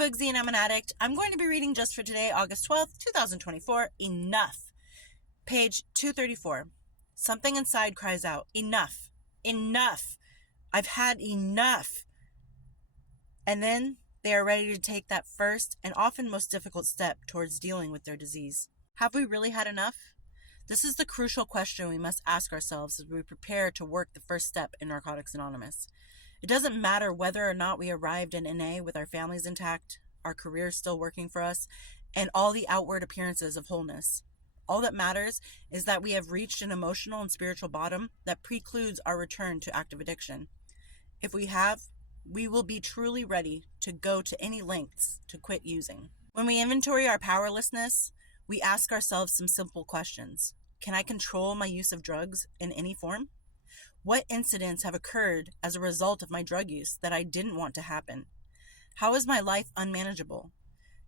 Bugsy and I'm an addict. I'm going to be reading just for today, August 12th, 2024, Enough. Page 234. Something inside cries out, enough, enough. I've had enough. And then they are ready to take that first and often most difficult step towards dealing with their disease. Have we really had enough? This is the crucial question we must ask ourselves as we prepare to work the first step in Narcotics Anonymous. It doesn't matter whether or not we arrived in NA with our families intact, our careers still working for us, and all the outward appearances of wholeness. All that matters is that we have reached an emotional and spiritual bottom that precludes our return to active addiction. If we have, we will be truly ready to go to any lengths to quit using. When we inventory our powerlessness, we ask ourselves some simple questions. Can I control my use of drugs in any form? What incidents have occurred as a result of my drug use that I didn't want to happen? How is my life unmanageable?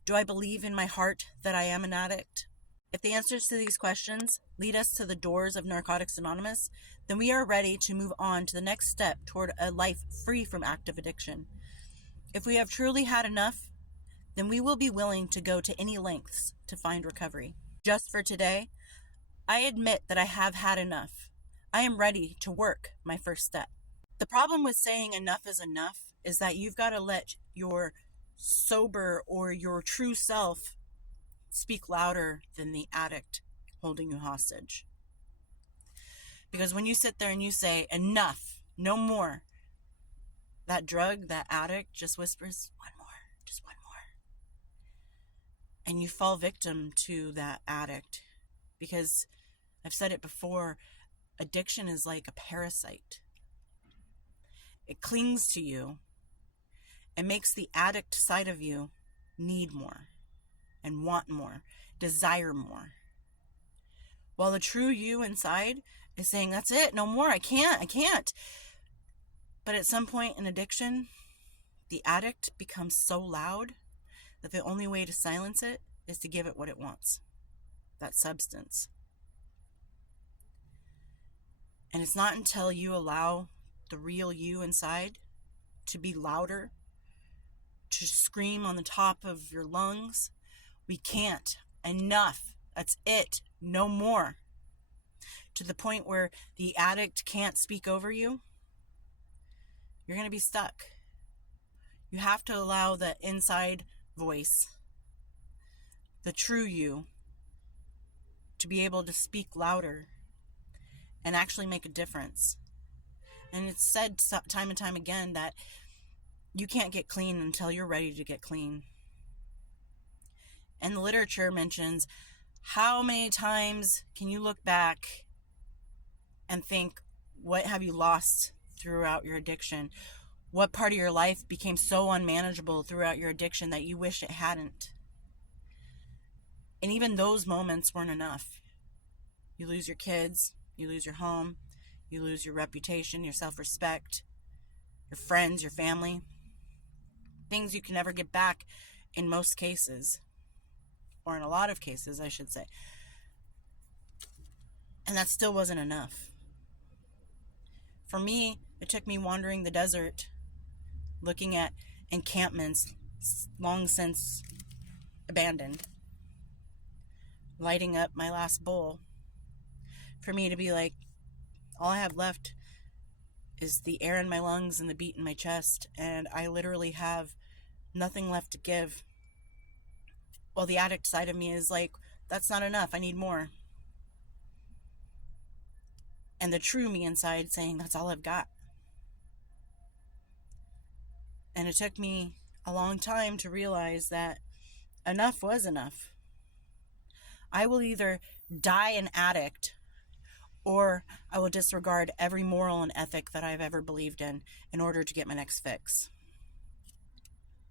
Do I believe in my heart that I am an addict? If the answers to these questions lead us to the doors of Narcotics Anonymous, then we are ready to move on to the next step toward a life free from active addiction. If we have truly had enough, then we will be willing to go to any lengths to find recovery. Just for today, I admit that I have had enough. I am ready to work my first step. The problem with saying enough is that you've got to let your sober or your true self speak louder than the addict holding you hostage. Because when you sit there and you say, enough, no more, that drug, that addict just whispers, one more, just one more. And you fall victim to that addict. Because I've said it before, addiction is like a parasite. It clings to you and makes the addict side of you need more and want more, desire more. While the true you inside is saying, that's it, no more, I can't. But at some point in addiction, the addict becomes so loud that the only way to silence it is to give it what it wants, that substance. And it's not until you allow the real you inside to be louder, to scream on the top of your lungs, we can't, enough, that's it, no more. To the point where the addict can't speak over you, you're going to be stuck. You have to allow the inside voice, the true you, to be able to speak louder and actually make a difference. And it's said time and time again that you can't get clean until you're ready to get clean. And the literature mentions, how many times can you look back and think, what have you lost throughout your addiction? What part of your life became so unmanageable throughout your addiction that you wish it hadn't? And even those moments weren't enough. You lose your kids, you lose your home, you lose your reputation, your self-respect, your friends, your family. Things you can never get back in most cases. Or in a lot of cases, I should say. And that still wasn't enough. For me, it took me wandering the desert, looking at encampments long since abandoned, lighting up my last bowl, for me to be like, all I have left is the air in my lungs and the beat in my chest, and I literally have nothing left to give. Well, the addict side of me is like, that's not enough, I need more. And the true me inside saying, that's all I've got. And it took me a long time to realize that enough was enough. I will either die an addict, or I will disregard every moral and ethic that I've ever believed in order to get my next fix.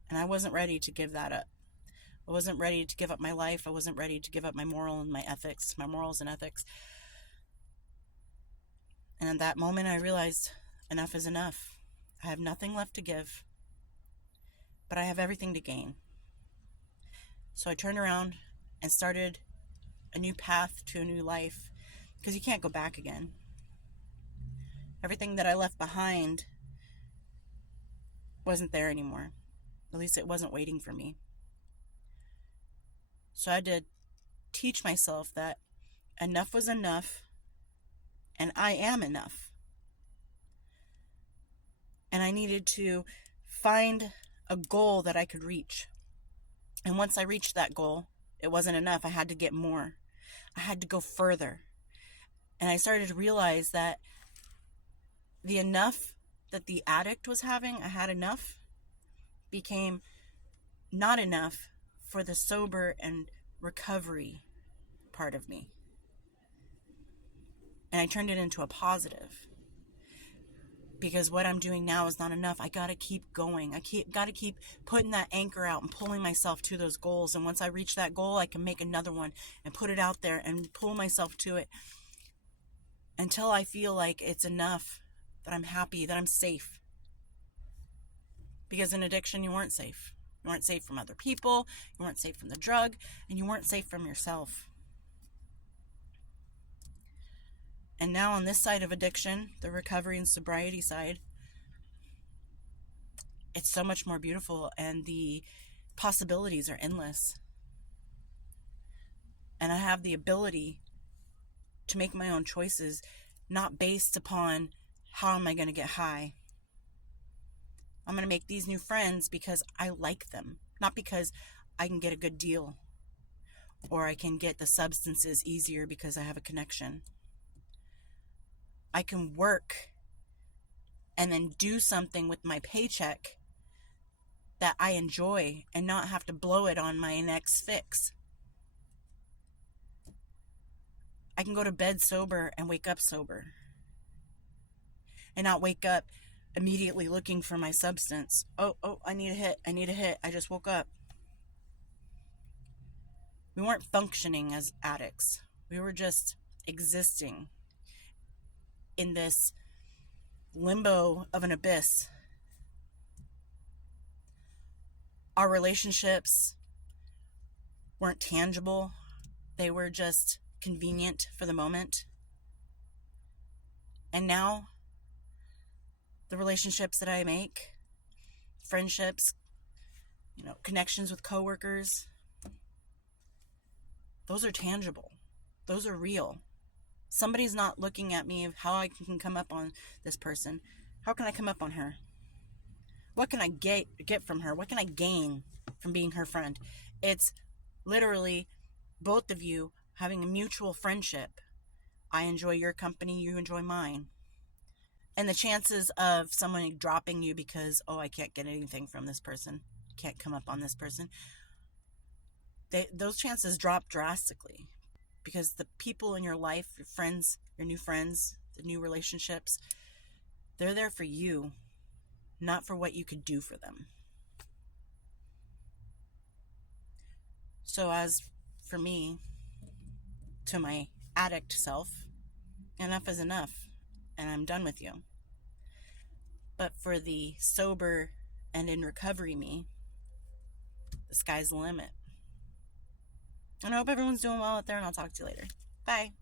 And I wasn't ready to give that up. I wasn't ready to give up my life. I wasn't ready to give up my moral and my ethics, my morals and ethics. And at that moment, I realized enough is enough. I have nothing left to give, but I have everything to gain. So I turned around and started a new path to a new life, because you can't go back again. Everything that I left behind wasn't there anymore. At least it wasn't waiting for me. So I had to teach myself that enough was enough, and I am enough. And I needed to find a goal that I could reach. And once I reached that goal, it wasn't enough. I had to get more. I had to go further. And I started to realize that the enough that the addict was having, I had enough, became not enough for the sober and recovery part of me. And I turned it into a positive. Because what I'm doing now is not enough. I got to keep going. Got to keep putting that anchor out and pulling myself to those goals. And once I reach that goal, I can make another one and put it out there and pull myself to it until I feel like it's enough, that I'm happy, that I'm safe. Because in addiction, you weren't safe. You weren't safe from other people. You weren't safe from the drug. And you weren't safe from yourself. And now on this side of addiction, the recovery and sobriety side, it's so much more beautiful and the possibilities are endless. And I have the ability to make my own choices, not based upon how am I going to get high. I'm going to make these new friends because I like them, not because I can get a good deal or I can get the substances easier because I have a connection. I can work and then do something with my paycheck that I enjoy and not have to blow it on my next fix. I can go to bed sober and wake up sober. And not wake up immediately looking for my substance. Oh, I need a hit. I just woke up. We weren't functioning as addicts. We were just existing in this limbo of an abyss. Our relationships weren't tangible. They were just convenient for the moment. And now, the relationships that I make, friendships, connections with coworkers, those are tangible. Those are real. Somebody's not looking at me of how I can come up on this person. How can I come up on her? What can I get from her? What can I gain from being her friend? It's literally both of you having a mutual friendship. I enjoy your company, you enjoy mine. And the chances of someone dropping you because, I can't get anything from this person, can't come up on this person, those chances drop drastically. Because the people in your life, your friends, your new friends, the new relationships, they're there for you, not for what you could do for them. So as for me, to my addict self, enough is enough, and I'm done with you. But for the sober and in recovery me, the sky's the limit. And I hope everyone's doing well out there, and I'll talk to you later. Bye.